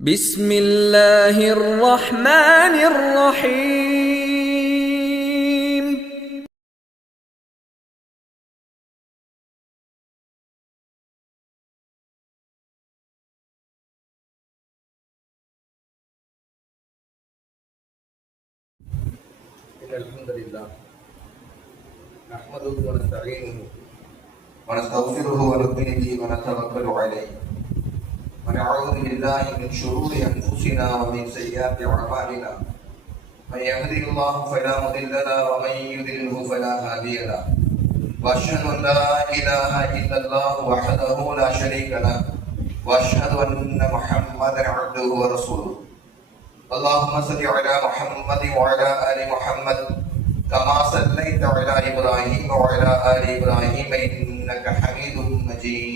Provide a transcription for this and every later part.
بسم الله الرحمن الرحيم. إن الحمد لله نحمده ونستعينه ونستغفره ونؤمن به ونتوكل عليه. ونعوذ بالله من شرور أنفسنا ومن سيئات أعمالنا. من يهده الله فلا مضل له ومن يضلله فلا هادي له. وأشهد أن لا إله إلا الله وحده لا شريك له. وأشهد أن محمدا عبده ورسوله. اللهم صل على محمد وعلى آل محمد كما صليت على إبراهيم وعلى آل إبراهيم إنك حميد مجيد.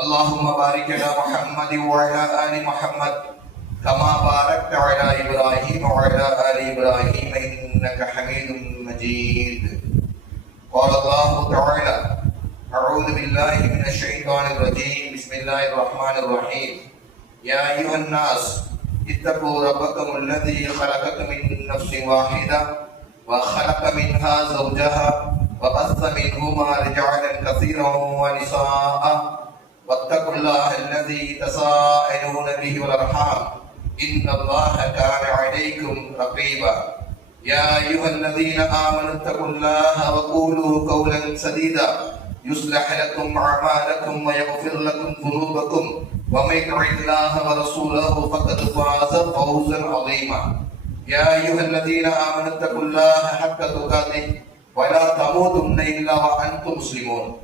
اللهم بارك على محمد وعلى آل محمد كما باركت على إبراهيم وعلى آل إبراهيم إنك حميد مجيد. قال الله تعالى أعوذ بالله من الشيطان الرجيم. بسم الله الرحمن الرحيم. يا أيها الناس اتقوا ربكم الذي خلقكم من نفس واحدة وخلق منها زوجها وبث منهما رجالا كثيرا ونساء واتقوا الله الذي تساءلون به والأرحام. إن الله كان عليكم رقيبا. يا أيها الذين آمنوا اتقوا الله وقولوا قولا سديدا. يصلح لكم أعمالكم ويغفر لكم ذنوبكم. ومن يطع الله ورسوله فقد فاز فوزا عظيما. يا أيها الذين آمنوا اتقوا الله حق تقاته. ولا تموتن إلا وأنتم مسلمون.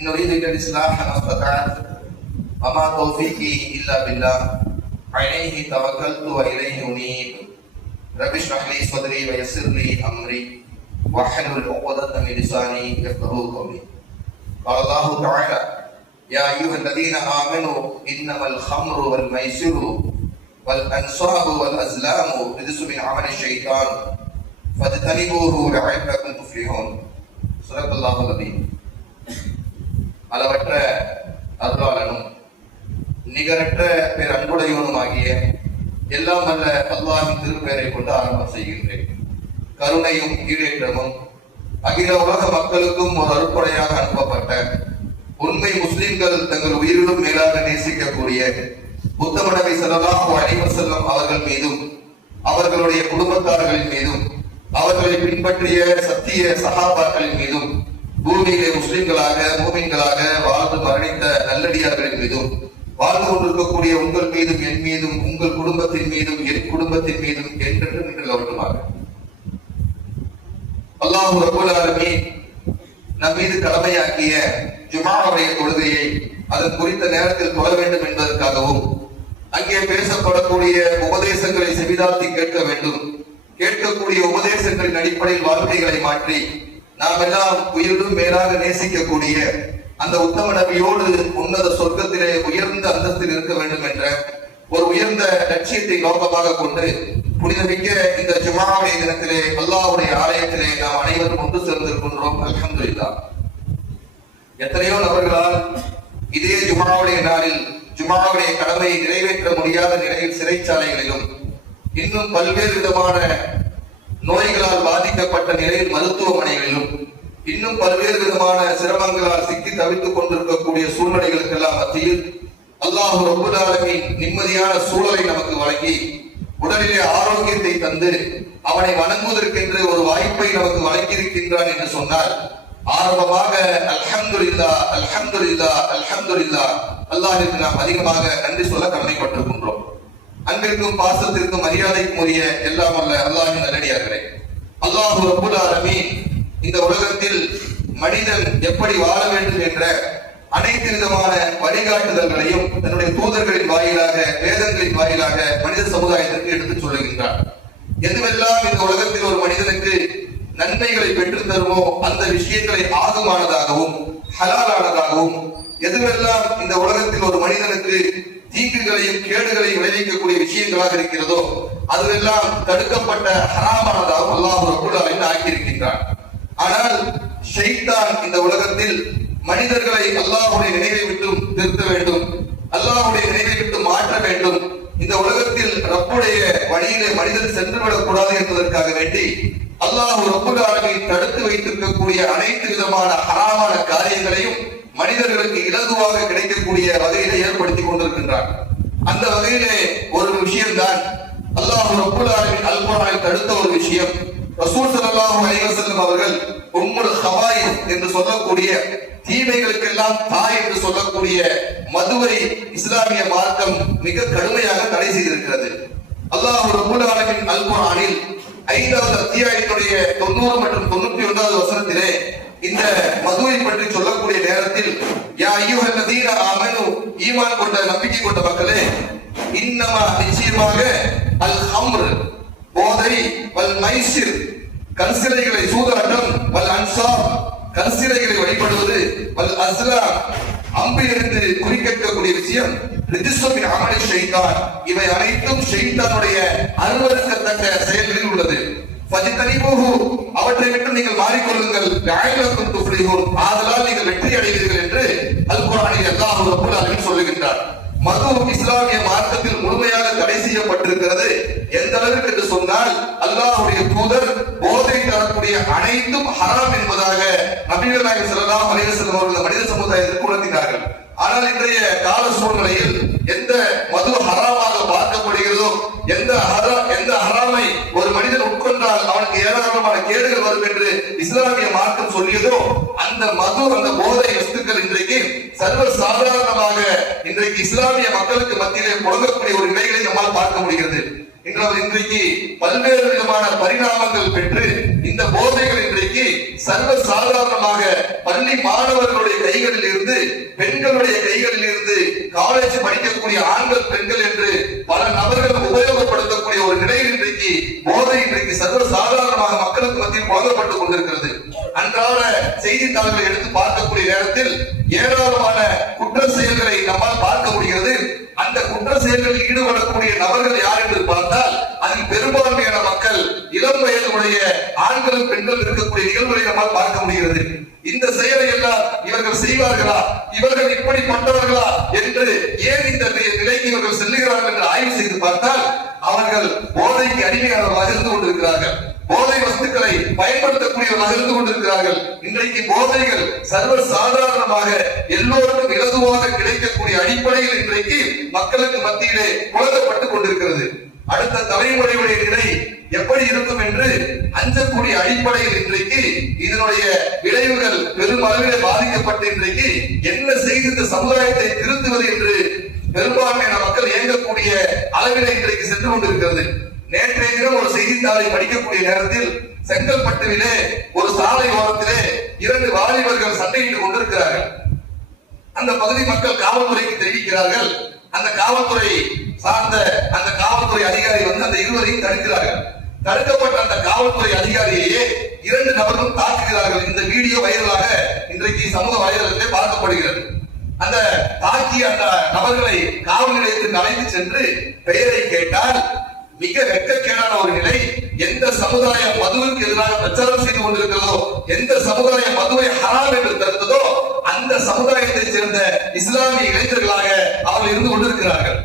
إن اريد الا الاصلاح ما استطعت وما توفيقي إلا بالله. عليه توكلت وإليه أنيب. رب اشرح لي صدري ويسر لي أمري. واحلل عقدة من لساني يفقهوا قولي. قال الله تعالى يا أيها الذين آمنوا إنما الخمر والميسر والأنصاب والأزلام رجس من عمل الشيطان. فاجتنبوه لعلكم تفلحون. صدق الله العظيم. அளவற்ற அருளாளனும் நிகரற்ற பேர் அன்புடையவனும் ஆகிய எல்லாம் நல்ல அல்லாஹின் திருப்பெயரை கொண்டு ஆரம்பம் செய்கின்றேன். கருணையும் ஈடேற்றமும் அகில உலக மக்களுக்கும் ஒரு அறுப்படையாக அனுப்பப்பட்ட உண்மை முஸ்லிம்கள் தங்கள் உயிரிலும் மேலாக நேசிக்கக்கூடிய புத்த மடவை ஸல்லல்லாஹு அனைவர் வஸல்லம் அவர்கள் மீதும் அவர்களுடைய குடும்பத்தார்களின் மீதும் அவர்களை பின்பற்றிய சத்திய சகாபாக்களின் மீதும் பூமியிலே முஸ்லிம்களாக மூமின்களாக வாழ்ந்து மரணித்த நல்லடியார்களின் மீதும் வாழ்ந்து கொண்டிருக்கக்கூடிய உங்கள் மீதும் என் மீதும் உங்கள் குடும்பத்தின் மீதும் என் குடும்பத்தின் மீதும் என்றென்றும் நின்று கவனமாக அல்லாஹு ரபுல் நம் மீது கடமையாக்கிய ஜுமாவுடைய கொள்கையை அதன் குறித்த நேரத்தில் தொழ வேண்டும் என்பதற்காகவும் அங்கே பேசப்படக்கூடிய உபதேசங்களை செவிதாத்தி கேட்க வேண்டும். கேட்கக்கூடிய உபதேசங்களின் அடிப்படையில் வாழ்க்கைகளை மாற்றி நாம் எல்லாம் உயிரிலும் மேலாக நேசிக்கக்கூடிய அந்த உத்தம நபியோடு உன்னத சொர்க்கத்திலே உயர்ந்த அந்தஸ்தில் இருக்க வேண்டும் என்ற ஒரு உயர்ந்த லட்சியத்தை நோக்கமாக கொண்டு புனிதமிக்க இந்த ஜுமாவுடைய தினத்திலே அல்லாவுடைய ஆலயத்திலே நாம் அனைவரும் ஒன்று சேர்ந்திருக்கின்றோம். அல்ஹம்துலில்லாஹ் எத்தனையோ நபர்களால் இதே ஜுமாவுடைய நாளில் ஜுமாவுடைய கடமையை நிறைவேற்ற முடியாத நிலையில் சிறைச்சாலைகளிலும் இன்னும் பல்வேறு விதமான நோய்களால் பாதிக்கப்பட்ட நிலையில் மருத்துவமனைகளிலும் இன்னும் பல்வேறு விதமான சிரமங்களால் சிக்கி தவித்துக் கொண்டிருக்கக்கூடிய சூழ்நிலைகளுக்கெல்லாம் மத்தியில் அல்லாஹ் ரபுல் நிம்மதியான சூழலை நமக்கு வழங்கி உடலிலே ஆரோக்கியத்தை தந்து அவனை வணங்குவதற்கென்று ஒரு வாய்ப்பை நமக்கு வழங்கியிருக்கின்றான் என்று சொன்னால் ஆரம்பமாக அல்ஹம்துலில்லா அல்ஹம்துலில்லா அல்ஹம்துலில்லா அல்லாஹிற்கு நாம் அதிகமாக நன்றி சொல்ல கடமைப்பட்டிருக்கின்றோம். அன்பிற்கும் பாசத்திற்கும் மரியாதைக்கும் உரிய எல்லாம் அல்ல அல்லாஹின் நல்லடியார்களே. அல்லாஹு ரபுல் ஆலமீன் இந்த உலகத்தில் மனிதன் எப்படி வாழ வேண்டும் என்ற அனைத்து விதமான வழிகாட்டுதல்களையும் தன்னுடைய தூதர்களின் வாயிலாக வேதங்களின் வாயிலாக மனித சமுதாயத்திற்கு எடுத்துச் சொல்லுகின்றார் எதுவெல்லாம் இந்த உலகத்தில் ஒரு மனிதனுக்கு நன்மைகளை பெற்று தருமோ அந்த விஷயங்களை ஆகமானதாகவும் ஹலாலானதாகவும் எதுவெல்லாம் இந்த உலகத்தில் ஒரு மனிதனுக்கு தீங்குகளையும் கேடுகளையும் விளைவிக்கக்கூடிய விஷயங்களாக இருக்கிறதோ அதுவெல்லாம் தடுக்கப்பட்ட ஹராமானதாகவும் அல்லாஹ் ரபுல் ஆக்கியிருக்கின்றான். ஆனால் ஷைத்தான் இந்த உலகத்தில் மனிதர்களை அல்லாஹுடைய நினைவை விட்டும் திருத்த வேண்டும் அல்லாஹ்வுடைய நினைவை விட்டு மாற்ற வேண்டும். இந்த உலகத்தில் ரப்புடைய வழியிலே மனிதன் சென்று விடக்கூடாது என்பதற்காக வேண்டி அல்லாஹ் ரப்புல் தடுத்து வைத்திருக்கக்கூடிய அனைத்து விதமான ஹராமான காரியங்களையும் மனிதர்களுக்கு இலகுவாக கிடைக்கக்கூடிய வகையிலே ஏற்படுத்தி கொண்டிருக்கின்றார். அந்த வகையிலே ஒரு விஷயம்தான் அல்லாஹ் ரப்புல் ஆலமீன் அல் தடுத்த ஒரு விஷயம். ரசூல் ஸல்லல்லாஹு அலைஹி வஸல்லம் அவர்கள் உம்முல் ஹவாயிஸ் என்று சொல்லக்கூடிய தீமைகளுக்கெல்லாம் தாய் என்று சொல்லக்கூடிய மதுவை இஸ்லாமிய மார்க்கம் மிக கடுமையாக தடை செய்திருக்கிறது. அல்லாஹ் ரப்புல் ஆலமின் அல்குர்ஆனில் ஐந்தாவது அத்தியாயத்துடைய தொண்ணூறு மற்றும் தொண்ணூற்றி ஒன்றாவது வசனத்திலே இந்த மதுவை பற்றி சொல்லக்கூடிய நேரத்தில் யா ஐயுஹல்லதீன ஆமனு ஈமான் கொண்ட நம்பிக்கை கொண்ட மக்களே இன்னமா நிச்சயமாக அல் ஹம்ர் போதை வல் மைசிர் கன்சிலைகளை சூதாட்டம் வல் அன்சார் கன்சிலைகளை வழிபடுவது வல் அஸ்லாம் அம்பிலிருந்து குறிக்கக்கூடிய விஷயம் ரிஜிஸ்டமின் அமலை ஷைத்தான் இவை அனைத்தும் ஷைத்தானுடைய அருவருக்கத்தக்க செயல்களில் உள்ளது. ஃபஜ்தனிபூஹு அவற்றை விட்டு நீங்கள் மாறிக்கொள்ளுங்கள். லஅல்லக்கும் துஃப்லிஹூன். ஆதலால் நீங்கள் வெற்றி அடைவீர்கள் என்று அல் குரானில் அல்லாஹ் ரப்பல் சொல்லுகின்றார். மது இஸ்லாமிய மார்க்கத்தில் முழுமையாக தடை செய்யப்பட்டிருக்கிறது. எந்த அளவுக்கு என்று சொன்னால் அல்லாஹுடைய தூதர் போதை தரக்கூடிய அனைத்தும் ஹராம் என்பதாக நபிகள் நாயகம் செல்லலாம் அலைஹி அவர்கள் மனித சமுதாயத்திற்கு உணர்த்தினார்கள். ஆனால் இன்றைய கால சூழ்நிலையில் எந்த மது ஹராமாக பார்க்கப்படுகிறதோ எந்த ஹராம் எந்த ஒரு மனிதன் உட்கொண்டால் அவனுக்கு ஏராளமான கேடுகள் வரும் என்று இஸ்லாமிய மார்க்கம் சொல்லியதோ அந்த மது அந்த போதை வஸ்துக்கள் இன்றைக்கு சர்வ சாதாரணமாக இன்றைக்கு இஸ்லாமிய மக்களுக்கு மத்தியிலே புழங்கக்கூடிய ஒரு நிலைகளை நம்மால் பார்க்க முடிகிறது. இன்றவர் இன்றைக்கு பல்வேறு விதமான பரிணாமங்கள் பெற்று இந்த போதைகள் இன்றைக்கு சர்வ சாதாரணமாக பள்ளி மாணவர்களுடைய கைகளில் இருந்து பெண்களுடைய கைகளில் இருந்து காலேஜ் படிக்கக்கூடிய ஆண்கள் பெண்கள் என்று பல நபர்கள் உபயோகப்படுத்தக்கூடிய ஒரு நிலையில் இன்றைக்கு போதை இன்றைக்கு சர்வ சாதாரணமாக மக்களுக்கு மத்தியில் புழங்கப்பட்டுக் கொண்டிருக்கிறது. அன்றாட செய்தித்தாள்களை எடுத்து பார்க்கக்கூடிய நேரத்தில் ஏராளமான குற்ற செயல்களை நம்மால் பார்க்க முடிகிறது. அந்த குற்ற செயல்களில் ஈடுபடக்கூடிய நபர்கள் யார் என்று பார்த்தால் அதில் பெரும்பான்மையான மக்கள் இளம் வயதுடைய ஆண்களும் பெண்களும் இருக்கக்கூடிய நிகழ்வுகளை நம்மால் பார்க்க முடிகிறது. இந்த செயலை எல்லாம் இவர்கள் செய்வார்களா? இவர்கள் இப்படிப்பட்டவர்களா என்று ஏன் இந்த நிலைக்கு இவர்கள் செல்லுகிறார்கள் என்று ஆய்வு செய்து பார்த்தால் அவர்கள் போதைக்கு அடிமையானவர்களாக இருந்து கொண்டிருக்கிறார்கள். போதை வஸ்துக்களை பயன்படுத்தக்கூடியவர்களாக இருந்து கொண்டிருக்கிறார்கள். இன்றைக்கு போதைகள் சர்வ சாதாரணமாக எல்லோருக்கும் இலகுவாக கிடைக்கக்கூடிய அடிப்படையில் இன்றைக்கு மக்களுக்கு மத்தியிலே புழங்கப்பட்டுக் கொண்டிருக்கிறது. அடுத்த தலைமுறையுடைய நிலை எப்படி இருக்கும் என்று அஞ்சக்கூடிய அடிப்படையில் இன்றைக்கு இதனுடைய விளைவுகள் பெருமளவில் பாதிக்கப்பட்டு இன்றைக்கு என்ன செய்து இந்த சமுதாயத்தை திருத்துவது என்று பெரும்பான்மையான மக்கள் இயங்கக்கூடிய அளவிலே இன்றைக்கு சென்று கொண்டிருக்கிறது. நேற்றைய தினம் ஒரு செய்தித்தாளை படிக்கக்கூடிய நேரத்தில் செங்கல்பட்டுவிலே ஒரு சாலை ஓரத்திலே இரண்டு வாலிபர்கள் சண்டையிட்டுக் கொண்டிருக்கிறார்கள். அந்த பகுதி மக்கள் காவல்துறைக்கு தெரிவிக்கிறார்கள். அந்த காவல்துறை சார்ந்த அந்த காவல்துறை அதிகாரி வந்து அந்த இருவரையும் தடுக்கிறார்கள். தடுக்கப்பட்ட அந்த காவல்துறை அதிகாரியையே இரண்டு நபர்களும் தாக்குகிறார்கள். இந்த வீடியோ வைரலாக இன்றைக்கு சமூக வலைதளத்திலே பார்க்கப்படுகிறது. அந்த தாக்கி அந்த நபர்களை காவல் நிலையத்தில் அழைத்து சென்று பெயரை கேட்டால் மிக வெட்கக்கேடான ஒரு நிலை எந்த சமுதாயம் மதுவுக்கு எதிராக பிரச்சாரம் செய்து கொண்டிருக்கிறதோ எந்த சமுதாயம் மதுவை ஹராம் என்று தருந்ததோ அந்த சமுதாயத்தை சேர்ந்த இஸ்லாமிய இளைஞர்களாக அவர்கள் இருந்து கொண்டிருக்கிறார்கள்.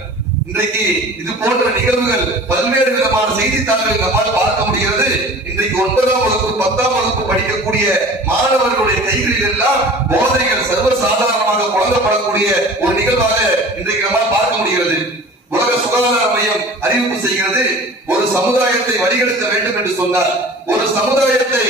இன்றைக்கு இது போன்ற நிகழ்வுகள் பல்வேறு விதமான செய்தித்தாள்களில் நம்மால் பார்க்க முடிகிறது. இன்றைக்கு ஒன்பதாம் வகுப்பு பத்தாம் வகுப்பு படிக்கக்கூடிய மாணவர்களுடைய கைகளில் எல்லாம் போதைகள் சர்வ சாதாரணமாக ஒரு நிகழ்வாக இன்றைக்கு நம்மால் பார்க்க முடிகிறது. உலக சுகாதார மையம் அறிவிப்பு செய்கிறது ஒரு சமுதாயத்தை வழிகெடுக்க வேண்டும் என்று சொன்னால் ஒரு சமுதாயத்தை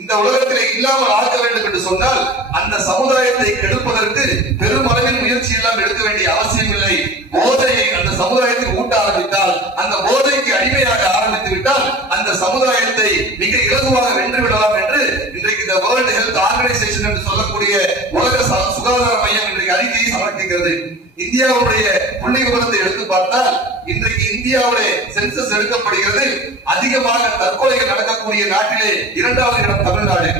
இந்த உலகத்திலே இல்லாமல் ஆக்க வேண்டும் என்று சொன்னால் அந்த சமுதாயத்தை கெடுப்பதற்கு பெருமளவில் முயற்சி எல்லாம் எடுக்க வேண்டிய அவசியம் இல்லை. போதையை அந்த சமுதாயத்தில் ஊட்ட ஆரம்பித்தால் அந்த போதைக்கு அடிமையாக ஆரம்பித்து விட்டால் அந்த சமுதாயத்தை மிக இலகுவாக வென்று விடலாம் என்று இன்றைக்கு இந்த வேர்ல்ட் ஹெல்த் ஆர்கனைசேஷன் என்று சொல்லக்கூடிய உலக ச- சுகாதார மையம் இன்றைக்கு அறிக்கையை சமர்ப்பிக்கிறது. இந்தியாவுடைய புள்ளி விவரத்தை எடுத்து பார்த்தால் இன்றைக்கு இந்தியாவிலே சென்சஸ் எடுக்கப்படுகிறது. அதிகமாக தற்கொலைகள் நடக்கக்கூடிய நாட்டிலே இரண்டாவது இடம் தமிழ்நாடு.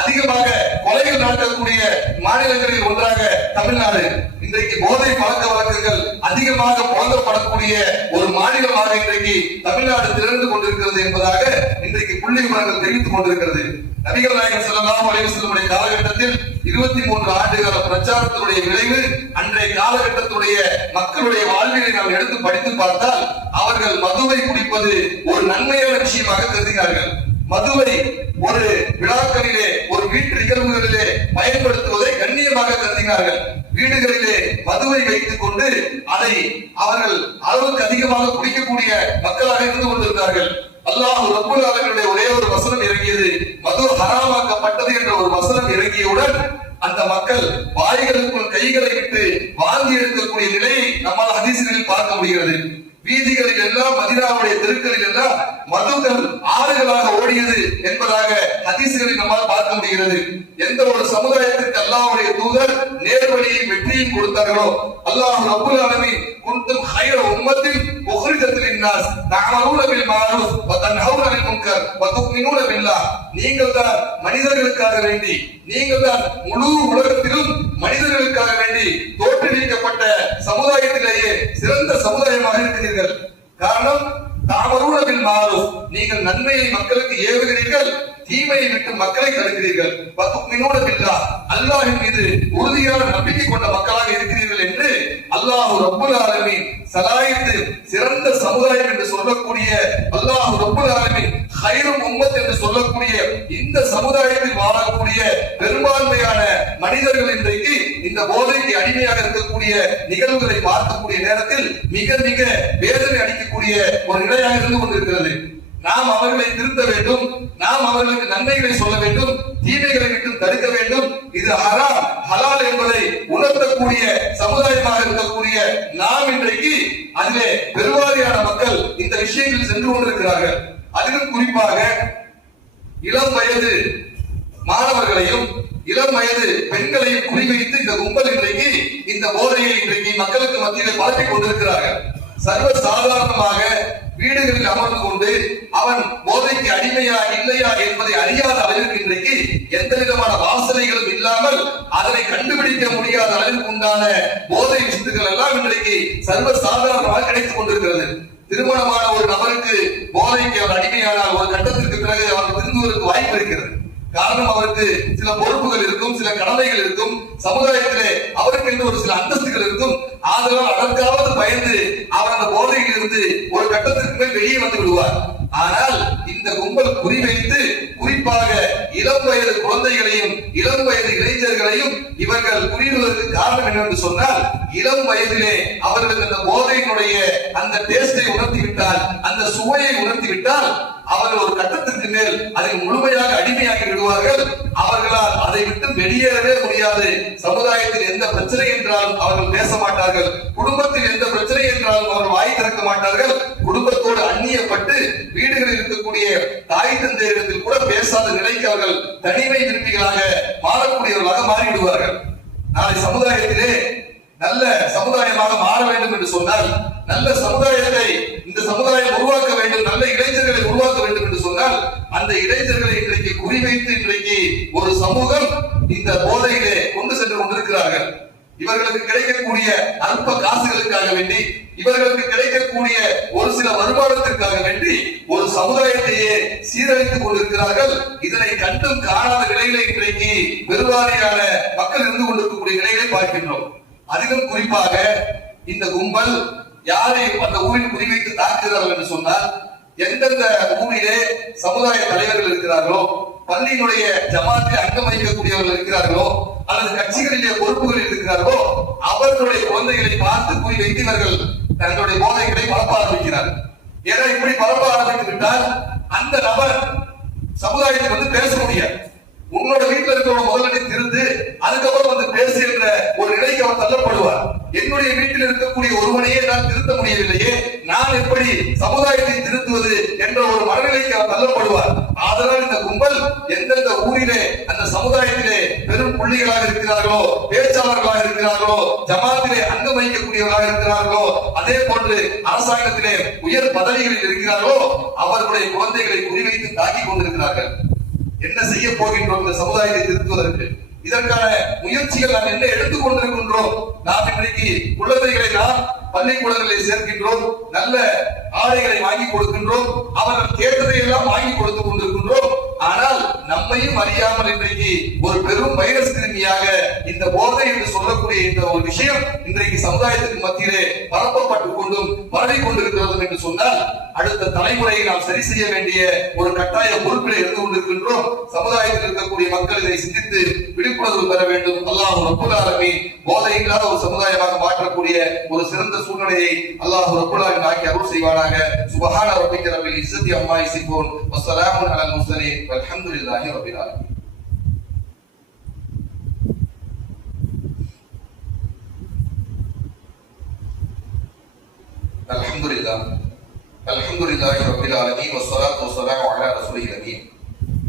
அதிகமாக கொலைகள் நடக்கக்கூடிய மாநிலங்களில் ஒன்றாக தமிழ்நாடு. இன்றைக்கு போதை பழக்க வழக்கங்கள் அதிகமாக புழங்கப்படக்கூடிய ஒரு மாநிலமாக இன்றைக்கு தமிழ்நாடு திறந்து கொண்டிருக்கிறது என்பதாக இன்றைக்கு புள்ளி விவரங்கள் தெரிவித்துக் கொண்டிருக்கிறது. நபிகள் நாயகர் செல்லலாம் அலைஹி காலகட்டத்தில் இருபத்தி மூன்று ஆண்டுகால பிரச்சாரத்தினுடைய விளைவு அன்றைய காலகட்டத்துடைய மக்களுடைய வாழ்வியலை நாம் எடுத்து படித்து பார்த்தால் அவர்கள் மதுவை குடிப்பது ஒரு நன்மையான விஷயமாக கருதுகிறார்கள். மதுவை ஒரு விழாக்களிலே ஒரு வீட்டு நிகழ்வுகளிலே பயன்படுத்துவதை கண்ணியமாக கருதினார்கள் வீடுகளிலே மதுவை வைத்துக் கொண்டு அதை அவர்கள் அளவுக்கு அதிகமாக குடிக்கக்கூடிய மக்களாக இருந்து கொண்டிருந்தார்கள் அல்லாஹ் ரப்புல் ஒரே ஒரு வசனம் இறங்கியது. மது ஹராமாக்கப்பட்டது என்ற ஒரு வசனம் இறங்கியவுடன் அந்த மக்கள் வாய்களுக்குள் கைகளை விட்டு வாங்கி எடுக்கக்கூடிய நிலையை நம்மால் ஹதீசுகளில் பார்க்க முடிகிறது. வீதிகளில் எல்லாம் மதினாவுடைய தெருக்களில் எல்லாம் மதுக்கள் ஆறு ஓடியது என்பதாக ஹதீசுகளில் நம்மால் பார்க்க எந்த ஒரு சமுதாயத்திற்கு அல்லாவுடைய தூதர் நேர்வழியை வெற்றியும் கொடுத்தார்களோ அல்லாஹ் ரப்புல் அலமி குண்டும் ஹைர உம்மத்தில் உஹ்ரிஜத் இன்னாஸ். தஅமரூன பில் மஅரூஃப் வ தன்ஹவுன அனில் முன்கர் வ துமினூன பில்லாஹ். நீங்கள் தான் மனிதர்களுக்காக வேண்டி நீங்கள் தான் முழு உலகத்திலும் மனிதர்களுக்காக வேண்டி தோற்றுவிக்கப்பட்ட சமுதாயத்திலேயே சிறந்த சமுதாயமாக இருக்கிறீர்கள். காரணம் தாமரூன மாறும். நீங்கள் நன்மையை மக்களுக்கு ஏவுகிறீர்கள் தீமையை விட்டு மக்களை தடுக்கிறீர்கள். வத்துமினூன அல்லாஹின் மீது உறுதியான நம்பிக்கை கொண்ட மக்களாக இருக்கிறீர்கள் என்று அல்லாஹு ரப்புல் ஆலமீன் சலாயித்து சிறந்த சமுதாயம் என்று சொல்லக்கூடிய அல்லாஹு ரப்புல் ஆலமீன் ஹைரும் உம்மத் என்று சொல்லக்கூடிய இந்த சமுதாயத்தில் வாழக்கூடிய பெரும்பான்மையான மனிதர்கள் இன்றைக்கு இந்த போதைக்கு அடிமையாக இருக்கக்கூடிய நிகழ்வுகளை பார்க்கக்கூடிய நேரத்தில் மிக மிக வேதனை அளிக்கக்கூடிய ஒரு நிலையாக இருந்து கொண்டிருக்கிறது. நாம் அவர்களை திருத்த வேண்டும். நாம் அவர்களுக்கு நன்மைகளை சொல்ல வேண்டும். தீமைகளை விட்டு தடுக்க வேண்டும். இது ஹராம் ஹலால் என்பதை உணர்த்தக்கூடிய சமுதாயமாக இருக்கக்கூடிய நாம் இன்றைக்கு அதிலே பெருவாரியான மக்கள் இந்த விஷயங்களில் சென்று கொண்டிருக்கிறார்கள். அதிலும் குறிப்பாக இளம் வயது மாணவர்களையும் இளம் வயது பெண்களை குறிவைத்து இந்த கும்பல் இன்றைக்கு இந்த போதையை இன்றைக்கு மக்களுக்கு மத்தியில் பரப்பிக் கொண்டிருக்கிறார்கள். சர்வ சாதாரணமாக வீடுகளில் அமர்ந்து கொண்டு அவன் போதைக்கு அடிமையா இல்லையா என்பதை அறியாத அளவிற்கு இன்றைக்கு எந்த விதமான வாசனைகளும் இல்லாமல் அதனை கண்டுபிடிக்க முடியாத அளவிற்கு உண்டான போதை வித்துகள் எல்லாம் இன்றைக்கு சர்வ சாதாரணமாக கிடைத்துக் கொண்டிருக்கிறது. திருமணமான ஒரு நபருக்கு போதைக்கு அவர் அடிமையானால் ஒரு கட்டத்திற்கு பிறகு அவர் திருந்துவதற்கு வாய்ப்பு இருக்கிறது. காரணம் அவருக்கு சில பொறுப்புகள் இருக்கும் சில கடமைகள் இருக்கும். சமுதாயத்திலே அவருக்கு என்று ஒரு சில அந்தஸ்துகள் இருக்கும். ஆதலால் அதற்காவது பயந்து அவர் அந்த போதையில் இருந்து ஒரு கட்டத்திற்கு மேல் வெளியே வந்து விடுவார். ஆனால் இந்த கும்பல் குறிவைத்து குறிப்பாக இளம் வயது குழந்தைகளையும் இளம் வயது இளைஞர்களையும் இவர்கள் குறிவிடுவதற்கு காரணம் என்னவென்று சொன்னால் இளம் வயதிலே அவர்கள் அந்த போதையினுடைய அந்த டேஸ்டை உணர்த்தி விட்டால் அந்த சுவையை உணர்த்தி விட்டால் அவர்கள் ஒரு கட்டத்திற்கு மேல் அதில் முழுமையாக அடிமையாகி விடுவார்கள். அவர்களால் அதை விட்டு வெளியேறவே முடியாது. சமுதாயத்தில் எந்த பிரச்சனை என்றாலும் அவர்கள் பேச மாட்டார்கள். குடும்பத்தில் எந்த பிரச்சனை என்றாலும் அவர்கள் வாய் திறக்க மாட்டார்கள். குடும்ப அந்நியப்பட்டு வீடுகளில் இருக்கக்கூடிய தாய் தந்தையரிடத்தில் கூட அவர்கள் தனிமை விரும்பிகளாக மாறக்கூடியவர்களாக மாறிவிடுவார்கள். நாளை சமுதாயத்திலே நல்ல சமுதாயமாக மாற வேண்டும் என்று சொன்னால் நல்ல சமுதாயத்தை இந்த சமுதாயம் உருவாக்க வேண்டும் நல்ல இளைஞர்களை உருவாக்க வேண்டும் என்று சொன்னால் அந்த இளைஞர்களை இன்றைக்கு குறிவைத்து இன்றைக்கு ஒரு சமூகம் இந்த போதையிலே கொண்டு சென்று கொண்டிருக்கிறார்கள். இவர்களுக்கு கிடைக்கக்கூடிய அல்ப காசுகளுக்காக வேண்டி இவர்களுக்கு கிடைக்கக்கூடிய ஒரு சில வருமானத்திற்காக வேண்டி ஒரு சமுதாயத்தையே சீரழித்துக் கொண்டிருக்கிறார்கள். இதனை கண்டும் காணாத நிலையிலே இன்றைக்கு பெருவாரியான மக்கள் இருந்து கொண்டிருக்கக்கூடிய நிலைகளை பார்க்கின்றோம். அதிலும் குறிப்பாக இந்த கும்பல் யாரை அந்த ஊரின் குறிவைத்து தாக்குகிறார்கள் என்று சொன்னால் எந்தெந்த ஊரிலே சமுதாய தலைவர்கள் இருக்கிறார்களோ பள்ளியினுடைய ஜமாத்தில் அங்கம் வகிக்கக்கூடியவர்கள் இருக்கிறார்களோ அல்லது கட்சிகளிலே பொறுப்புகளில் இருக்கிறார்களோ அவர்களுடைய குழந்தைகளை பார்த்து குறிவைத்து இவர்கள் தங்களுடைய போதைகளை பரப்ப ஆரம்பிக்கிறார்கள் ஏன்னா இப்படி பரப்ப ஆரம்பித்து விட்டால் அந்த நபர் சமுதாயத்தை வந்து பேச முடியாது. உன்னோட வீட்டில் இருக்கிறவங்க முதலடி திருந்து அதுக்கப்புறம் வந்து பேசுகின்ற ஒரு நிலைக்கு அவர் தள்ளப்படுவார். என்னுடைய வீட்டில் இருக்கக்கூடிய ஒருவனையே நான் திருத்த முடியவில்லையே. நான் எப்படி சமுதாயத்தை திருத்துவது என்ற ஒரு மனநிலைக்கு அவர் தள்ளப்படுவார். ஆதலால் இந்த கும்பல் எந்தெந்த ஊரிலே அந்த சமுதாயத்திலே பெரும் புள்ளிகளாக இருக்கிறார்களோ பேச்சாளர்களாக இருக்கிறார்களோ ஜமாத்திலே அங்கம் வகிக்கக்கூடியவர்களாக இருக்கிறார்களோ அதே போன்று அரசாங்கத்திலே உயர் பதவிகளில் இருக்கிறார்களோ அவர்களுடைய குழந்தைகளை குறிவைத்து தாக்கிக் கொண்டிருக்கிறார்கள். என்ன செய்ய போகின்றோம் இந்த சமுதாயத்தை திருத்துவதற்கு? இதற்கான முயற்சிகள் நாம் என்ன எடுத்துக் கொண்டிருக்கின்றோம்? நாம் இன்றைக்கு குழந்தைகளை நாம் பள்ளிக்கூடங்களில் சேர்க்கின்றோம். நல்ல ஆடைகளை வாங்கி கொடுக்கின்றோம். அவர்கள் தேர்தலை எல்லாம் வாங்கி கொடுத்துக் கொண்டிருக்கின்றோம். ஆனால் நம்மையும் அறியாமல் இன்றைக்கு ஒரு பெரும் வைரஸ் கிருமியாக இந்த போதை என்று சொல்லக்கூடிய இந்த ஒரு விஷயம் இன்றைக்கு சமுதாயத்துக்கு மத்தியிலே பரப்பப்பட்டுக் கொண்டும் பரவி கொண்டிருக்கிறது என்று சொன்னால் அடுத்த தலைமுறையை நாம் சரி செய்ய வேண்டிய ஒரு கட்டாய பொறுப்பில் இருந்து கொண்டிருக்கின்றோம். சமுதாயத்தில் இருக்கக்கூடிய மக்கள் இதை சிந்தித்து விழிப்புணர்வு பெற வேண்டும். அல்லாஹ் ரப்புல் ஆலமீன் போதை இல்லாத ஒரு சமுதாயமாக மாற்றக்கூடிய ஒரு சிறந்த சூழ்நிலையை அல்லாஹ் ரப்புல் ஆலமீன் ஆக்கி அருள் செய்வானாக. சுபஹான ரப்பிக்க ரப்பில் இஸ்ஸத்தி அம்மா இசிபோன் வஸ்ஸலாமுன் அலல் வல்ஹம்துலில்லாஹி ரப்பில் ஆலமீன் الحمد لله الحمد لله رب العالمين والصلاة والسلام على رسوله الأمين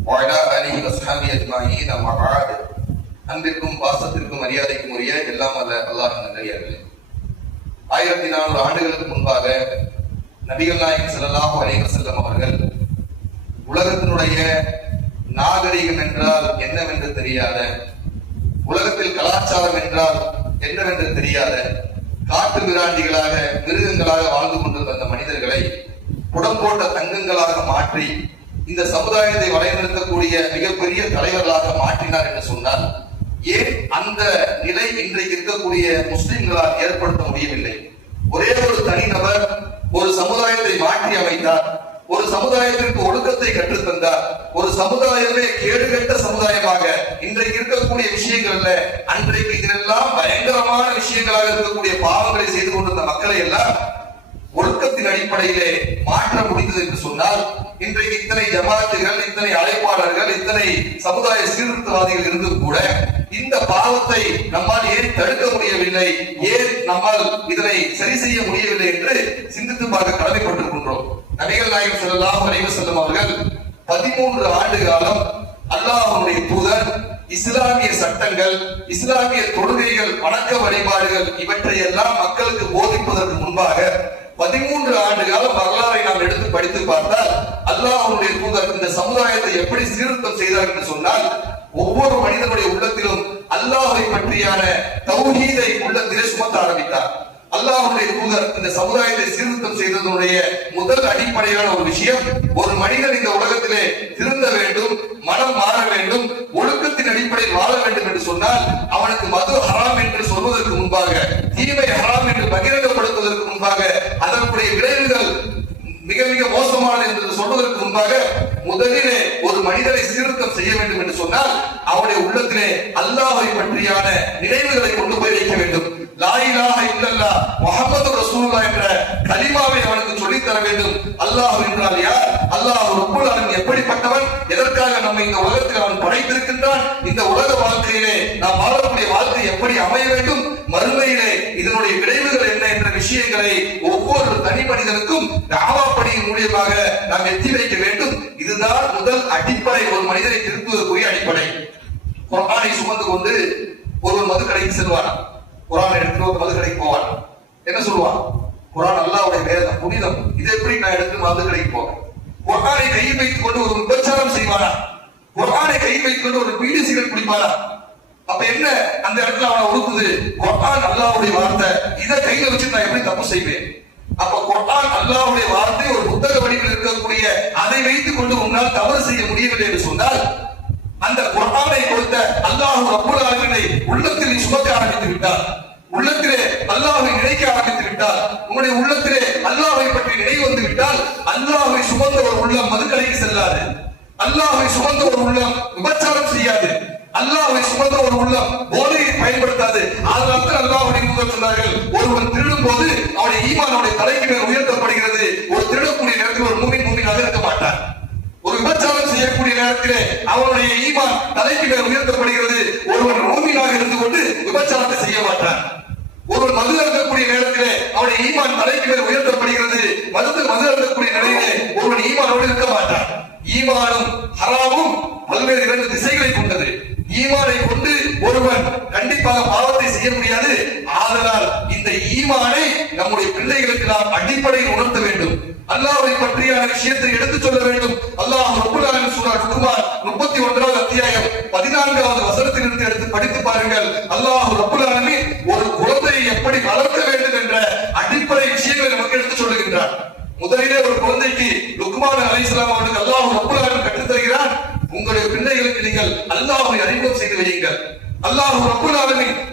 وعلى آله وأصحابه أجمعين أما بعد அன்பிற்கும் பாசத்திற்கும் மரியாதைக்கும் உரிய எல்லாம் அல்ல அல்லாஹ் நல்லடியார்களே ஆயிரத்தி நானூறு ஆண்டுகளுக்கு முன்பாக நபிகள் நாயகம் ஸல்லல்லாஹு அலைஹி வஸல்லம் அவர்கள் உலகத்தினுடைய நாகரிகம் என்றால் என்னவென்று தெரியாத? உலகத்தில் கலாச்சாரம் என்றால் என்னவென்று தெரியாத? காட்டு மிராண்டிகளாக மிருகங்களாக வாழ்ந்து கொண்டிருந்த அந்த மனிதர்களை உடம்போட்ட தங்கங்களாக மாற்றி இந்த சமுதாயத்தை வலைநிறுத்தக்கூடிய மிகப்பெரிய தலைவர்களாக மாற்றினார் என்று சொன்னால் ஏன் அந்த நிலை இன்றைக்கு இருக்கக்கூடிய முஸ்லிம்களால் ஏற்படுத்த முடியவில்லை? ஒரே ஒரு தனிநபர் ஒரு சமுதாயத்தை மாற்றி அமைத்தார். சமுதாயத்திற்கு ஒழுக்கத்தை கற்றுத்தந்தார். ஒரு சமுதாயமே கேடுகட்ட சமுதாயமாக இன்றைக்கு இருக்கக்கூடிய விஷயங்கள்ல அன்றைக்கு இதெல்லாம் பயங்கரமான விஷயங்களாக இருக்கக்கூடிய பாவங்களை செய்து கொண்டிருந்த மக்களை எல்லாம் ஒழுக்கத்தின் அடிப்படையிலே மாற்ற முடிந்தது என்று சொன்னால் இன்றைக்கு இத்தனை ஜமாத்துகள் இத்தனை அழைப்பாளர்கள் இத்தனை சமுதாய சீர்திருத்தவாதிகள் இருந்தும் கூட இந்த பாவத்தை நம்மால் ஏன் தடுக்க முடியவில்லை? ஏன் நம்மால் இதனை சரி செய்ய முடியவில்லை என்று சிந்தித்து பார்க்க கடமைப்பட்டிருக்கின்றோம். நபிகள் நாயகம் சொல்லலாம் அலைஹி செல்லும் அவர்கள் பதிமூன்று ஆண்டு காலம் அல்லாஹ்வுடைய தூதர் இஸ்லாமிய சட்டங்கள் இஸ்லாமிய தொழுகைகள் வணக்க வழிபாடுகள் இவற்றை எல்லாம் மக்களுக்கு போதிப்பதற்கு முன்பாக பதிமூன்று ஆண்டு காலம் வரலாறை நாம் எடுத்து படித்து பார்த்தால் அல்லாஹ்வுடைய தூதர் இந்த சமுதாயத்தை எப்படி சீர்திருத்தம் செய்தார் என்று சொன்னால் ஒவ்வொரு மனிதனுடைய உள்ளத்திலும் அல்லாஹை பற்றியான தௌஹீதை உள்ளத்திலே சுமத்த ஆரம்பித்தார். அல்லாஹுடைய தூதர் இந்த சமுதாயத்தை சீர்திருத்தம் செய்ததனுடைய முதல் அடிப்படையான ஒரு விஷயம் ஒரு மனிதன் இந்த உலகத்திலே திருந்த வேண்டும் மனம் மாற வேண்டும் ஒழுக்கத்தின் அடிப்படையில் வாழ வேண்டும் என்று சொன்னால் அவனுக்கு மது ஹராம் என்று சொல்வதற்கு முன்பாக தீமை ஹராம் என்று பகிரங்கப்படுத்துவதற்கு முன்பாக அதனுடைய விளைவுகள் மிக மிக மோசமானது என்று சொல்வதற்கு முன்பாக முதலிலே ஒரு மனிதனை சீர்திருத்தம் செய்ய வேண்டும் என்று சொன்னால் அவருடைய உள்ளத்திலே அல்லாஹை பற்றியான நினைவுகளை கொண்டு போய் வைக்க வேண்டும். லாயிலாக இல்லல்லா முகமது ரசூல்லா என்ற கலிமாவை அவனுக்கு சொல்லித் தர வேண்டும். அல்லாஹ் என்றால் யார்? அல்லாஹ் ரப்புல் அவன் எப்படிப்பட்டவன்? எதற்காக நம்ம இந்த உலகத்தில் அவன் படைத்திருக்கின்றான்? இந்த உலக வாழ்க்கையிலே நாம் வாழக்கூடிய வாழ்க்கை எப்படி அமைய வேண்டும்? மறுமையிலே இதனுடைய விளைவுகள் என்ன என்ற விஷயங்களை ஒவ்வொரு தனி மனிதனுக்கும் தாவா பணியின் மூலியமாக நாம் எத்தி வைக்க வேண்டும். இதுதான் முதல் அடிப்படை ஒரு மனிதனை திருப்புவதற்குரிய அடிப்படை. குரானை சுமந்து கொண்டு ஒருவர் மது கடைக்கு செல்வான் குரானை எடுத்து ஒரு மதுக்கடைக்கு போவான் என்ன சொல்லுவான் குரான் அல்லாவுடைய வேதம் புனிதம். இது எப்படி நான் எடுத்து மதுக்கடைக்கு போவேன்? குரானை கையில் வைத்துக் கொண்டு ஒரு விபச்சாரம் செய்வாரா குரானை கையில் வைத்துக் கொண்டு ஒரு பீடி சீரல் குடிப்பாரா அப்ப என்ன அந்த இடத்துல அவனை ஒடுக்குது? கொட்டான் அல்லாஹ்வுடைய வார்த்தை. இதை கையில வச்சு நான் எப்படி தப்பு செய்வேன்? அப்ப கொட்டான் அல்லாஹ்வுடைய வார்த்தை ஒரு புத்தக வடிவில் இருக்கக்கூடிய அதை வைத்துக் கொண்டு உன்னால் தவறு செய்ய முடியவில்லை என்று சொன்னால் அந்த குர்ஆனை கொடுத்த அல்லாஹு அப்புல் ஆலமீனை உள்ளத்தில் சுமக்க ஆரம்பித்து விட்டார் உள்ளத்திலே அல்லாஹை நினைக்க ஆரம்பித்து விட்டால் உங்களுடைய உள்ளத்திலே அல்லாஹை பற்றி நினைவு வந்து விட்டால் அல்லாஹை சுமந்த ஒரு உள்ளம் மதுக்கடைக்கு செல்லாது. அல்லாஹை சுமந்த ஒரு உள்ளம் விபச்சாரம் செய்யாது. அல்லாஹ்வை சுமந்த ஒரு உள்ளம் போதையை பயன்படுத்தாது. அதனால்தான் அல்லாஹுடைய அல்லாஹ்வுடைய சொன்னார்கள் ஒருவன் திருடும் போது அவனுடைய ஈமானுடைய தலைக்கு மேல் உயர்த்தப்படுகிறது. ஒரு திருடக்கூடிய நேரத்தில் ஒரு மூமின் மூமினாக இருக்க மாட்டார் ஒரு விபச்சாரம் செய்யக்கூடிய நேரத்திலே அவனுடைய ஈமான் தலைக்கு மேல் உயர்த்தப்படுகிறது. ஒருவன் மூமினாக இருந்து கொண்டு விபச்சாரத்தை செய்ய மாட்டான். ஒருவன் மது அருந்தக்கூடிய நேரத்திலே அவனுடைய ஈமான் தலைக்கு மேல் உயர்த்தப்படுகிறது. மருந்து மது அருந்தக்கூடிய நிலையிலே ஒருவன் ஈமானோடு இருக்க மாட்டான். ஈமானும் ஹராமும் பல்வேறு இரண்டு திசைகளை கொண்டது. ஈமானை கொண்டு ஒருவன் கண்டிப்பாக பாவத்தை செய்ய முடியாது. ஆதலால் இந்த ஈமானை நம்முடைய பிள்ளைகளுக்கு நாம் அடிப்படையில் உணர்த்த வேண்டும். அல்லாஹை பற்றியான விஷயத்தை எடுத்துச் சொல்ல வேண்டும். அல்லாஹ் ரப்பல் ஆலமீன் சூரா லுக்மான் 31 அத்தியாயம் பதினான்காவது வசனத்திலிருந்து எடுத்து படித்து பாருங்கள். அல்லாஹ் ரப்புல் ஒரு குழந்தையை எப்படி வளர்க்க வேண்டும் என்ற அடிப்படை விஷயங்களை நமக்கு எடுத்து சொல்லுகின்றார். முதலிலே ஒரு குழந்தைக்கு லுக்மான் அலைஹிஸ்ஸலாம் அவர்களுக்கு அல்லாஹ் ரப்புல் கற்றுத் தருகிறான் உங்களுடைய பிள்ளைகளுக்கு நீங்கள் அல்லாஹை அறிமுகம் செய்து வையுங்கள். அல்லாஹ் ரப்புல்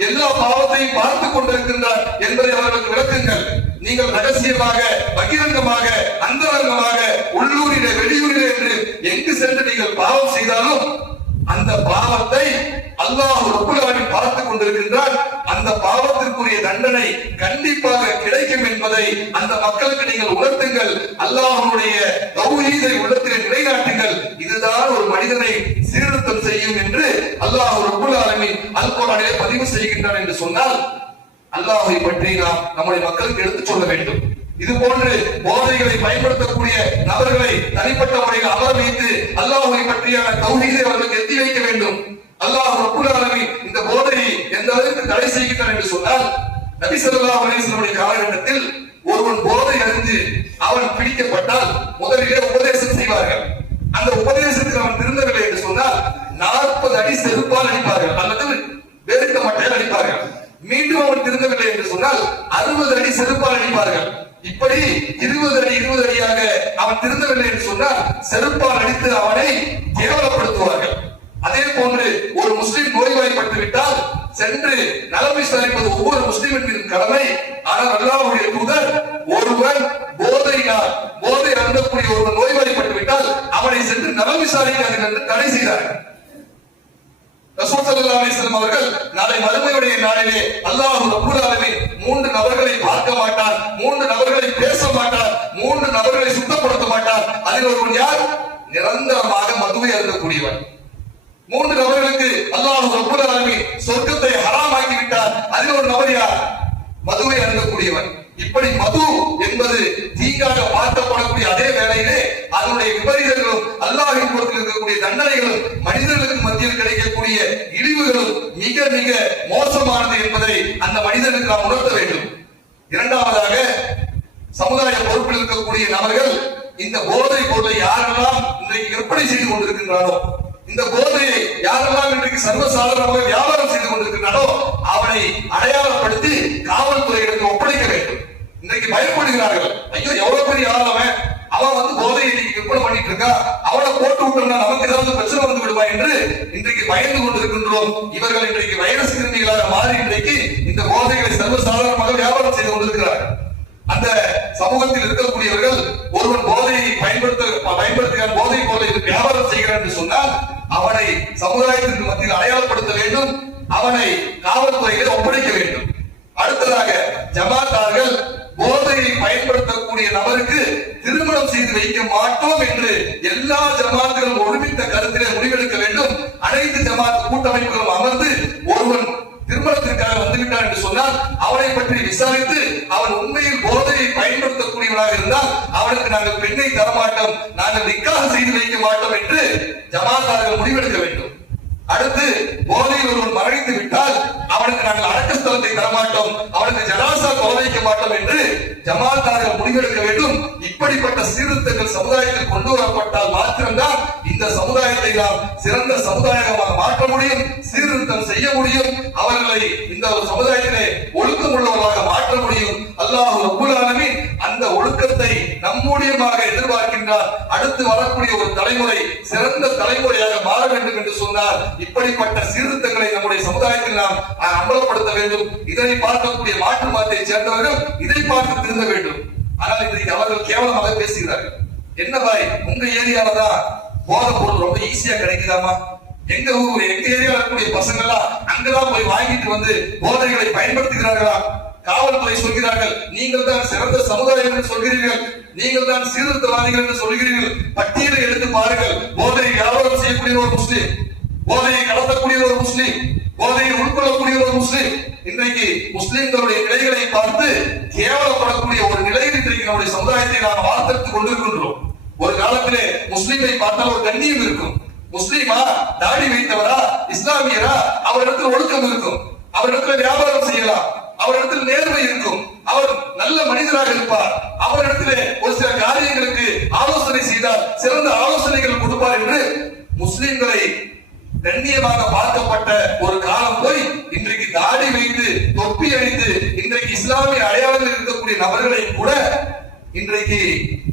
எல்லா பாவத்தையும் பார்த்து கொண்டிருக்கின்றார் என்பதை அவர்களுக்கு விளக்குங்கள். நீங்கள் ரகசியமாக பகிரங்கமாக அந்தரங்கமாக உள்ளூரிலே வெளியூரிலே என்று எங்கு சென்று நீங்கள் பாவம் செய்தாலும் அந்த பாவத்தை அல்லாஹ் ரப்புல் பார்த்துக் கொண்டிருக்கின்றார். அந்த பாவத்திற்குரிய தண்டனை கண்டிப்பாக கிடைக்கும் என்பதை அந்த மக்களுக்கு நீங்கள் உணர்த்துங்கள். அல்லாஹனுடைய தௌஹீதை உள்ளத்தில் நிலைநாட்டுங்கள். இதுதான் ஒரு மனிதனை சீர்திருத்தம் செய்யும் என்று அல்லாஹ் ரப்புல் ஆலமீன் அல் பதிவு செய்கின்றார் என்று சொன்னால் அல்லாஹை பற்றி நாம் நம்முடைய மக்களுக்கு எடுத்துச் சொல்ல வேண்டும். இது போன்று போதைகளை பயன்படுத்தக்கூடிய நபர்களை தனிப்பட்ட முறையில் அமர வைத்து அல்லாஹை பற்றியான தௌஹீதை அவர்களுக்கு எத்தி வைக்க வேண்டும். அல்லாஹ் ரப்புல் ஆலமீன் இந்த போதையை எந்த அளவுக்கு தடை செய்கின்றார் என்று சொன்னால் நபி ஸல்லல்லாஹு அலைஹி வஸல்லம் காலகட்டத்தில் ஒருவன் போதை அறிந்து அவன் பிடிக்கப்பட்டால் முதலிலே உபதேசம் செய்வார்கள். அந்த உபதேசத்தில் அவன் திருந்தவில்லை என்று சொன்னால் நாற்பது அடி செருப்பால் அடிப்பார்கள். அல்லது வேறுக்க மட்டையால் அடிப்பார்கள். மீண்டும் அவன் திருந்தவில்லை என்று சொன்னால் அறுபது அடி செருப்பால் அடிப்பார்கள். இப்படி இருபது அடி இருபது அடியாக அவன் திருந்தவில்லை என்று சொன்னால் செருப்பால் அடித்து அவனை கேவலப்படுத்துவார்கள். அதே போன்று ஒரு முஸ்லிம் நோய்வாய்ப்பட்டு விட்டால் சென்று நலம் விசாரிப்பது ஒவ்வொரு முஸ்லிமின் கடமை. ஆனால் அல்லாவுடைய தூதர் ஒருவன் போதையினால் போதை அருந்தக்கூடிய ஒருவன் நோய்வாய்ப்பட்டு விட்டால் அவனை சென்று நலம் விசாரிக்காதீர்கள் என்று தடை செய்தார்கள் ரசூல் ஸல்லல்லாஹு அலைஹி வஸல்லம் அவர்கள் நாளை மறுமையுடைய நாளிலே அல்லாஹ் ரப்பல் ஆலமீன் மூன்று நபர்களை பார்க்க மாட்டான் மூன்று நபர்களை பேச மாட்டான் மூன்று நபர்களை சுத்தப்படுத்த மாட்டான். அதில் ஒருவன் யார்? நிரந்தரமாக மதுவை அருந்தக்கூடியவன். மூன்று நபர்களுக்கு அல்லாஹ் ரப்பல் ஆலமீன் சொர்க்கத்தை ஹராமாக்கி விட்டார் அதில் ஒரு நபர் யார்? மதுவை அருந்தக்கூடியவன். இப்படி மது என்பது தீங்காக பார்க்கப்படக்கூடிய அதே வேளையிலே அதனுடைய விபரீதங்களும் அல்லாஹின் புறத்தில் இருக்கக்கூடிய தண்டனைகளும் மனிதர்களுக்கு மத்தியில் கிடைக்கக்கூடிய இழிவுகளும் மிக மிக மோசமானது என்பதை அந்த மனிதனுக்கு நாம் உணர்த்த வேண்டும். இரண்டாவதாக சமுதாய பொறுப்பில் இருக்கக்கூடிய நபர்கள் இந்த போதை பொருளை யாரெல்லாம் இன்றைக்கு விற்பனை செய்து கொண்டிருக்கின்றாரோ இந்த போதையை யாரெல்லாம் இன்றைக்கு சர்வசாதாரணமாக வியாபாரம் செய்து கொண்டிருக்கின்றாரோ அவனை அடையாளப்படுத்தி காவல்துறையிடத்தில் ஒப்படைக்க வேண்டும். இன்னைக்கு பயப்படுகிறார்கள். ஐயோ எவ்வளவு பெரிய ஆள் அவன்? அவன் வந்து போதையை இன்னைக்கு விற்பனை பண்ணிட்டு இருக்கா? அவளை போட்டு விட்டோம்னா நமக்கு ஏதாவது பிரச்சனை வந்து விடுவா என்று இன்றைக்கு பயந்து கொண்டிருக்கின்றோம். இவர்கள் இன்றைக்கு வைரஸ் கிருமிகளாக மாறி இன்றைக்கு இந்த போதைகளை சர்வசாதாரணமாக வியாபாரம் செய்து கொண்டிருக்கிறார்கள். அந்த சமூகத்தில் இருக்கக்கூடியவர்கள் ஒருவன் போதையை பயன்படுத்த பயன்படுத்துகிறான் போதை போதை வியாபாரம் செய்கிறான் என்று சொன்னால் அவனை சமுதாயத்திற்கு மத்தியில் அடையாளப்படுத்த வேண்டும். அவனை காவல்துறையில் ஒப்படைக்க வேண்டும். அடுத்ததாக ஜமாத்தார்கள் போதையை பயன்படுத்தக்கூடிய நபருக்கு திருமணம் செய்து வைக்க மாட்டோம் என்று எல்லா ஜமாத்துகளும் ஒருமித்த கருத்திலே முடிவெடுக்க வேண்டும். அனைத்து ஜமாத் கூட்டமைப்புகளும் அமர்ந்து ஒருவன் திருமணத்திற்காக வந்துவிட்டான் என்று சொன்னால் அவனை பற்றி விசாரித்து அவன் உண்மையில் போதையை பயன்படுத்தக்கூடியவனாக இருந்தால் அவனுக்கு நாங்கள் பெண்ணை தரமாட்டோம் நாங்கள் நிக்காக செய்து வைக்க மாட்டோம் என்று ஜமாத்தார்கள் முடிவெடுக்க வேண்டும். அடுத்து போதையில் ஒருவன் மறைந்து விட்டால் அவனுக்கு நாங்கள் அடக்க ஸ்தலத்தை தரமாட்டோம். அவனுக்கு ஜனாசா கொலை வைக்க மாட்டோம் என்று ஜமாத்தார்கள் முடிவெடுக்க வேண்டும். இப்படிப்பட்ட சீர்திருத்தங்கள் சமுதாயத்தில் கொண்டு வரப்பட்டால் மாத்திரம்தான் இந்த சமுதாயத்தை நாம் சிறந்த சமுதாயமாக மாற்ற முடியும் சீர்திருத்தம் செய்ய முடியும். அவர்களை இந்த ஒரு சமுதாயத்திலே ஒழுக்கம் உள்ளவர்களாக மாற்ற முடியும். அல்லாஹ் ரப்புல் அந்த ஒழுக்கத்தை நம்முடையமாக எதிர்பார்க்கின்றார். அடுத்து வரக்கூடிய ஒரு தலைமுறை சிறந்த தலைமுறையாக மாற வேண்டும் என்று சொன்னார். இப்படிப்பட்ட சீர்திருத்தங்களை நம்முடைய சமுதாயத்தில் நாம் அம்பலப்படுத்த வேண்டும். இதனை பார்க்கக்கூடிய மாற்று மதத்தை சேர்ந்தவர்கள் இதை பார்த்து திருந்த வேண்டும். ஆனால் இன்றைக்கு அவர்கள் கேவலமாக பேசுகிறார்கள். என்ன பாய் உங்க ஏரியால தான் போதை பொருள் ரொம்ப ஈஸியா கிடைக்குதாமா எங்க ஊர் எங்க ஏரியால இருக்கக்கூடிய பசங்க எல்லாம் அங்கதான் போய் வாங்கிட்டு வந்து போதைகளை பயன்படுத்துகிறார்களா? காவல்துறை சொல்கிறார்கள் நீங்கள் தான் சிறந்த சமுதாயம் என்று சொல்கிறீர்கள். நீங்கள் தான் சீர்திருத்தவாதிகள் என்று சொல்கிறீர்கள். பட்டியலை எடுத்து பாருங்கள். போதை வியாபாரம் செய்யக்கூடிய ஒரு முஸ்லீம். போதையை கடத்தக்கூடிய ஒரு முஸ்லீம். போதையை உட்கொள்ளக்கூடிய ஒரு முஸ்லீம். இன்றைக்கு முஸ்லிம்களுடைய நிலைகளை பார்த்து கேவலப்படக்கூடிய ஒரு நிலையில் இன்றைக்கு நம்முடைய சமுதாயத்தை நாம் வார்த்தெடுத்துக் கொண்டிருக்கின்றோம். ஒரு காலத்திலே முஸ்லீமை பார்த்தால் ஒரு கண்ணியம் இருக்கும். முஸ்லீமா தாடி வைத்தவரா இஸ்லாமியரா? அவரிடத்தில் ஒழுக்கம் இருக்கும். அவரிடத்துல வியாபாரம் செய்யலாம். அவரிடத்தில் நேர்மை இருக்கும் அவர் நல்ல மனிதராக இருப்பார் அவரிடத்திலே ஒரு சில காரியங்களுக்கு ஆலோசனை செய்தால் சிறந்த ஆலோசனைகள் கொடுப்பார் என்று முஸ்லிம்களை கண்ணியமாக பார்க்கப்பட்ட ஒரு காலம் போய் இன்றைக்கு தாடி வைத்து தொப்பி அணிந்து இன்றைக்கு இஸ்லாமிய அடையாளங்கள் இருக்கக்கூடிய நபர்களை கூட இன்றைக்கு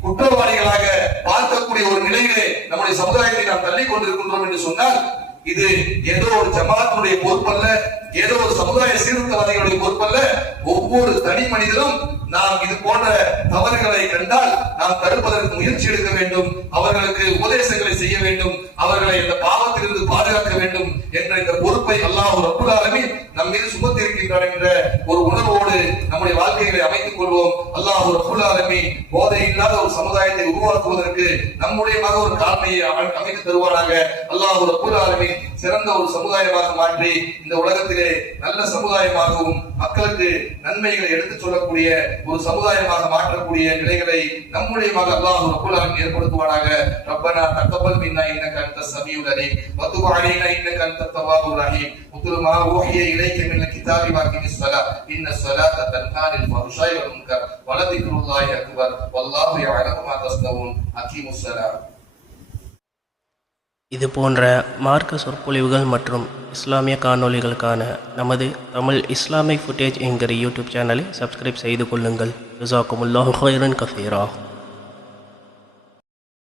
குற்றவாளிகளாக பார்க்கக்கூடிய ஒரு நிலையிலே நம்முடைய சமுதாயத்தை நாம் தள்ளி கொண்டிருக்கின்றோம் என்று சொன்னால் இது ஏதோ ஒரு ஜமாத்துடைய பொறுப்பல்ல ஏதோ ஒரு சமுதாய சீர்திருத்தவாதிகளுடைய பொறுப்பல்ல. ஒவ்வொரு தனி மனிதனும் நாம் இது போன்ற தவறுகளை கண்டால் நாம் தடுப்பதற்கு முயற்சி எடுக்க வேண்டும் அவர்களுக்கு உபதேசங்களை செய்ய வேண்டும் அவர்களை இந்த பாவத்திலிருந்து பாதுகாக்க வேண்டும் என்ற இந்த பொறுப்பை அல்லாஹ் ரப்புல் ஆலமீன் நம் மீது சுமத்தி என்ற ஒரு உணர்வோடு நம்முடைய வாழ்க்கைகளை அமைத்துக் கொள்வோம். அல்லாஹ் ரப்புல் ஆலமீன் போதை இல்லாத ஒரு சமுதாயத்தை உருவாக்குவதற்கு நம்முடைய மக ஒரு காரணியை அமைத்து தருவாராக அல்லாஹ் ரப்புல் ஆலமீன் சிறந்த ஒரு சமுதாயமாக மாற்றி இந்த உலகத்திலே நல்ல சமுதாயமாகவும் மக்களுக்கு நன்மைகளை எடுத்துச் சொல்லக்கூடிய ஒரு சமுதாயமாக மாற்றக்கூடிய நிலைகளை நம்முடைய மக அல்லாஹ் ரப்புல் ஏற்படுத்துவானாக. ரப்பனா தக்கபல் மின்னா இன்னக அன்த சமீஉல் அலீம் வதுப் அலைனா இன்னக அன்த தவ்வாபுர் ரஹீம். உத்லு மா ஊஹிய இலைக்க மின் கிதாபி வாக்கிமிஸ் ஸலா இன்ன ஸலாத்த தன்ஹா அனில் ஃபஹ்ஷாய் வல் முன்கர். வலதிக்ருல்லாஹி அக்பர். வல்லாஹு யஅலமு மா தஸ்னவுன் அகீமுஸ் ஸலாம் இது போன்ற மார்க்க சொற்பொழிவுகள் மற்றும் இஸ்லாமிய காணொளிகளுக்கான நமது தமிழ் இஸ்லாமிக் ஃபுட்டேஜ் என்கிற யூடியூப் சேனலை சப்ஸ்கிரைப் செய்து கொள்ளுங்கள். ஜசாக்குமுல்லாஹு ஹைரன் கஃபீரா